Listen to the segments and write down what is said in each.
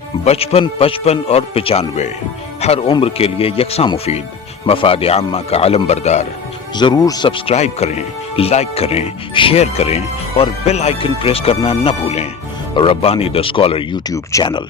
बचपन, 55 और 95 हर उम्र के लिए यकसा मुफीद, मफाद आम्मा का आलम बरदार। जरूर सब्सक्राइब करें, लाइक करें, शेयर करें और बेल आइकन प्रेस करना न भूलें। Rabbani the scholar YouTube channel.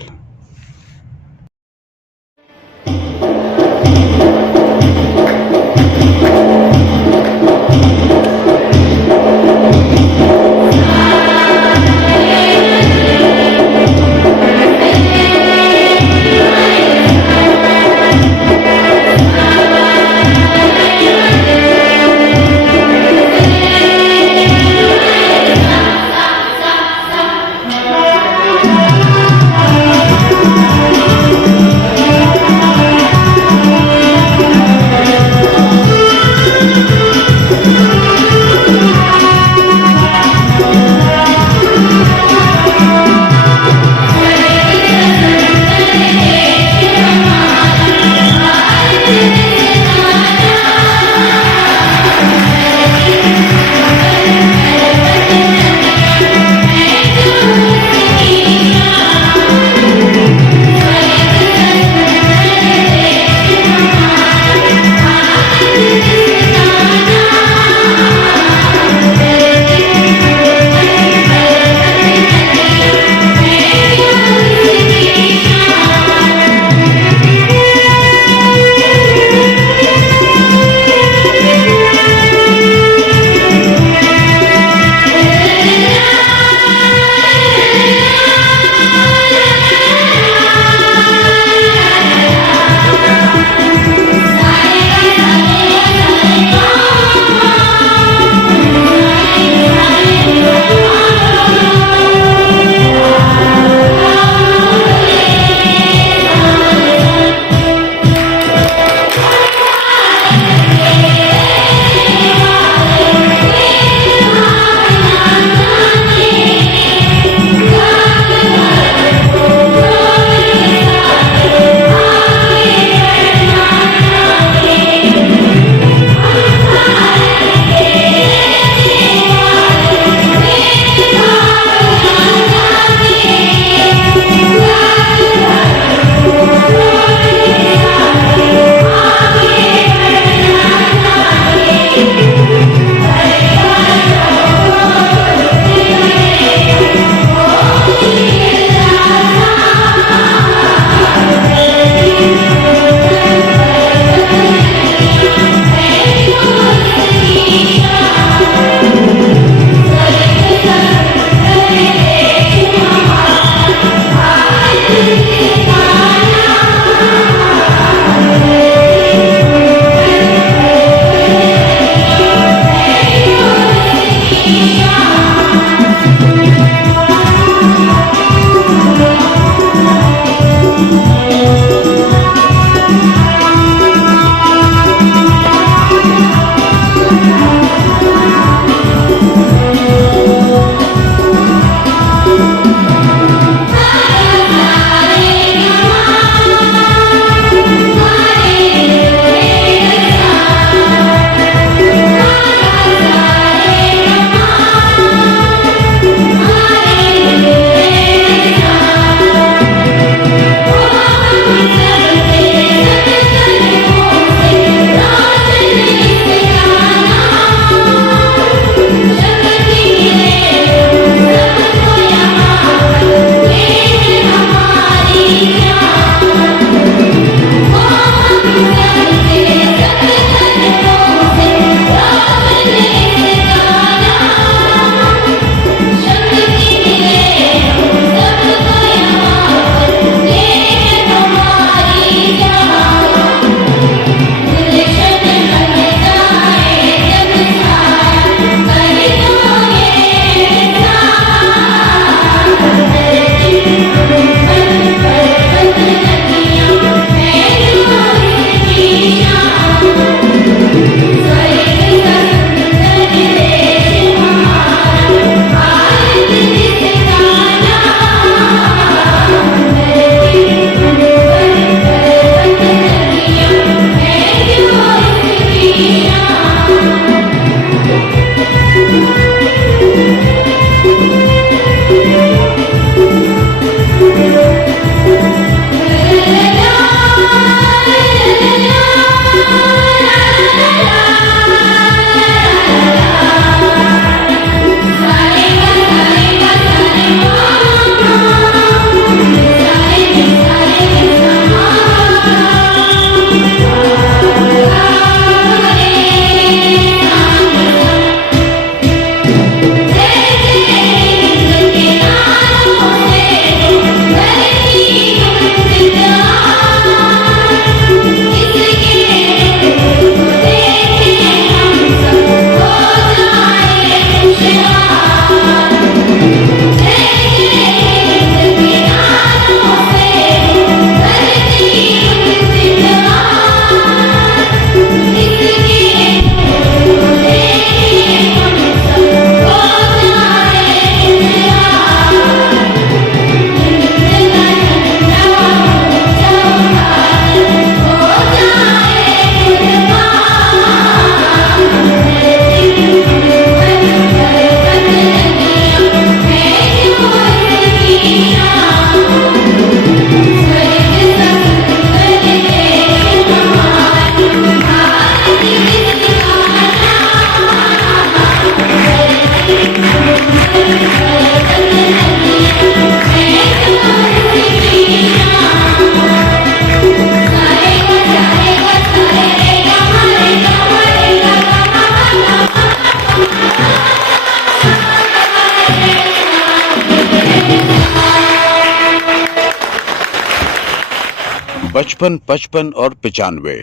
55, 55 और 95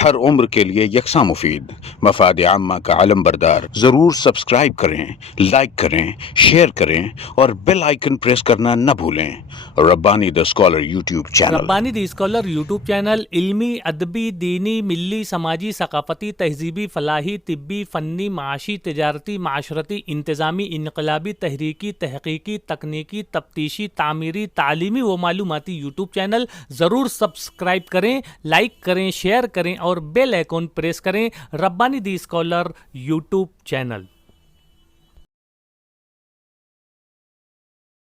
हर उम्र के लिए यकसा मुफीद, मफाद आम्मा का अलम बरदार। जरूर सब्सक्राइब करें, लाइक करें, शेयर करें और बेल आइकन प्रेस करना न भूलें। Rabbani the scholar YouTube channel. Rabbani the scholar YouTube channel इल्मी, अदबी, दीनी, मिल्ली, समाजी, सकाफती, तहजीबी, फलाही, तिब्बी, फ़न्नी, माशी, तिजारती, माशरती, इंतज़ामी, इनकलाबी, तहरीकी, तहकीकी, तकनीकी, तफ्तीशी, तामीरी, तालीमी व मालूमाती यूट्यूब चैनल। ज़रूर सब्सक्राइब करें, लाइक करें, शेयर करें और बेल आइकन प्रेस करें। Rabbani the scholar YouTube channel.